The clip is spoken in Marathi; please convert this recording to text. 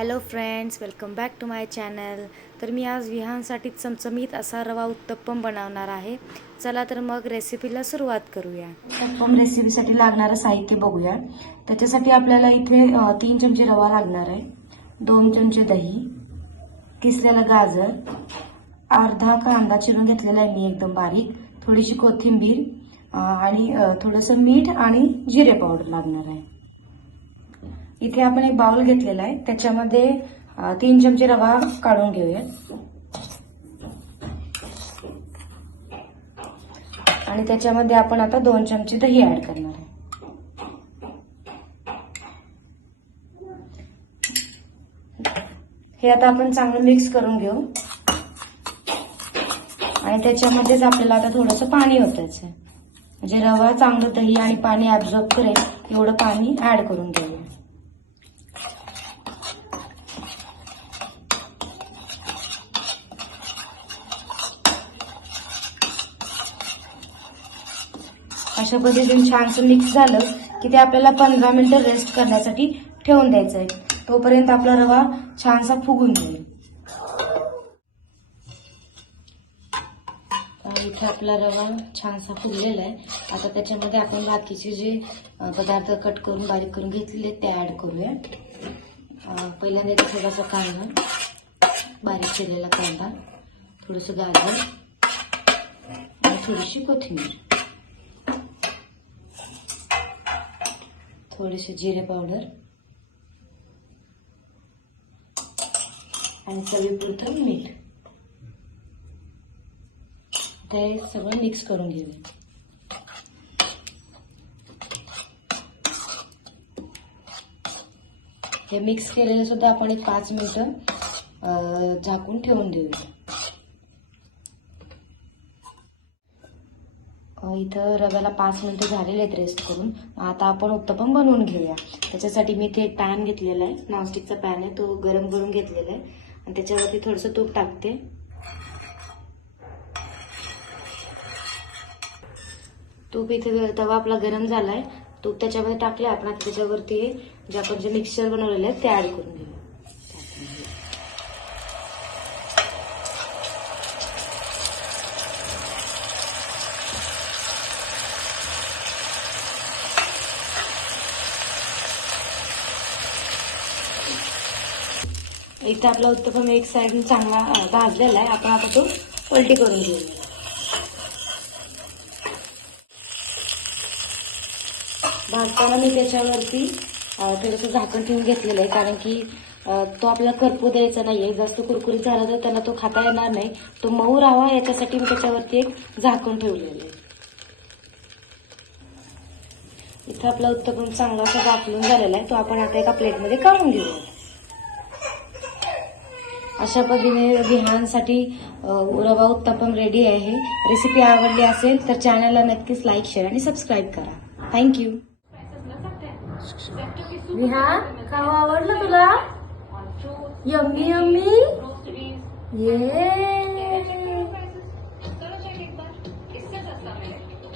Hello friends welcome back to my channel. तर मी आज विहांसाठी चमचमीत असा रवा उत्तप्पम बनवणार आहे. चला तर मग रेसिपीला सुरुवात करूया. उत्तप्पम रेसिपीसाठी लागणारं साहित्य बघूया. त्याच्यासाठी आपल्याला इथे तीन चमचे रवा लागणार आहे. दोन चमचे दही किसलेलं गाजर अर्धा कांदा चिरून घेतलेला आहे मी एकदम बारीक थोडीशी कोथिंबीर आणि थोडंसं मीठ आणि जिरे पावडर लागणार आहे. इथे आपण एक बाउल घेतलेला आहे. त्याच्यामध्ये तीन चमचे रवा काढून घेऊया आणि त्याच्यामध्ये आपण आता दोन चमचे दही ऍड करणार आहे. हे आता आपण चांगलं मिक्स करून घेऊ. आणि त्याच्यामध्येच आपल्याला आता थोडंसं पाणी ओतायचं आहे म्हणजे रवा चांगलं दही आणि पाणी ऍब्झॉर्ब करेल. एवढं पाणी ऍड करून घेऊ अशा पद्धतीने छानसं मिक्स झालं की ते आपल्याला पंधरा मिनटं रेस्ट करण्यासाठी ठेवून द्यायचं आहे तोपर्यंत आपला रवा छानसा फुगून जाईल. इथे आपला रवा छानसा फुगलेला आहे. आता त्याच्यामध्ये आपण बाकीचे जे पदार्थ कट करून बारीक करून घेतलेले ते ऍड करूया. पहिल्यांदा इथे थोडासा कांदा बारीक केलेला कांदा थोडंसं गाजर आणि थोडीशी कोथिंबीर. थोडेसे जिरे पावडर आणि चवीपुरतं मीठ. ते सगळं मिक्स करून घेऊया. हे मिक्स केलेलं सुद्धा आपण एक पाच मिनिटं झाकून ठेवून देऊया. इथं रव्याला पाच मिनिटं झालेले आहेत रेस्ट करून. आता आपण उत्तपम बनवून घेऊया. त्याच्यासाठी मी इथे एक पॅन घेतलेला आहे. नॉनस्टिकचा पॅन आहे. तो गरम करून घेतलेला आहे. आणि त्याच्यावरती थोडंसं तूप टाकते. तूप इथे तवा आपला गरम झालाय. तूप त्याच्यामध्ये टाकले. आपण आता त्याच्यावरती जे आपण जे मिक्सचर बनवलेले आहेत ते ऍड करून घेऊ. इथं आपला उत्तपम एक साईड चांगला भाजलेला आहे. आपण आता तो पलटी करून घेऊया. भाजताना मी त्याच्यावरती थोडंसं झाकण ठेवून घेतलेलं आहे. कारण की तो आपल्याला करपू द्यायचा नाहीये. जास्त कुरकुरीत झाला तर त्यांना तो खाता येणार नाही. तो मऊ राहावा याच्यासाठी मी त्याच्यावरती एक झाकण ठेवलेलं आहे. इथं आपला उत्तपम चांगला असा वाफलून झालेला आहे. तो आपण आता एका प्लेटमध्ये काढून घेऊया. अशा पद्धतीने विहांसाठी रवा उत्तापन रेडी आहे. रेसिपी आवडली असेल तर चॅनलला नक्कीच लाईक शेअर आणि सबस्क्राईब करा. थँक्यू विहान खाऊ आवडलं तुला? Yummy yummy? ये इससे सस्ता तो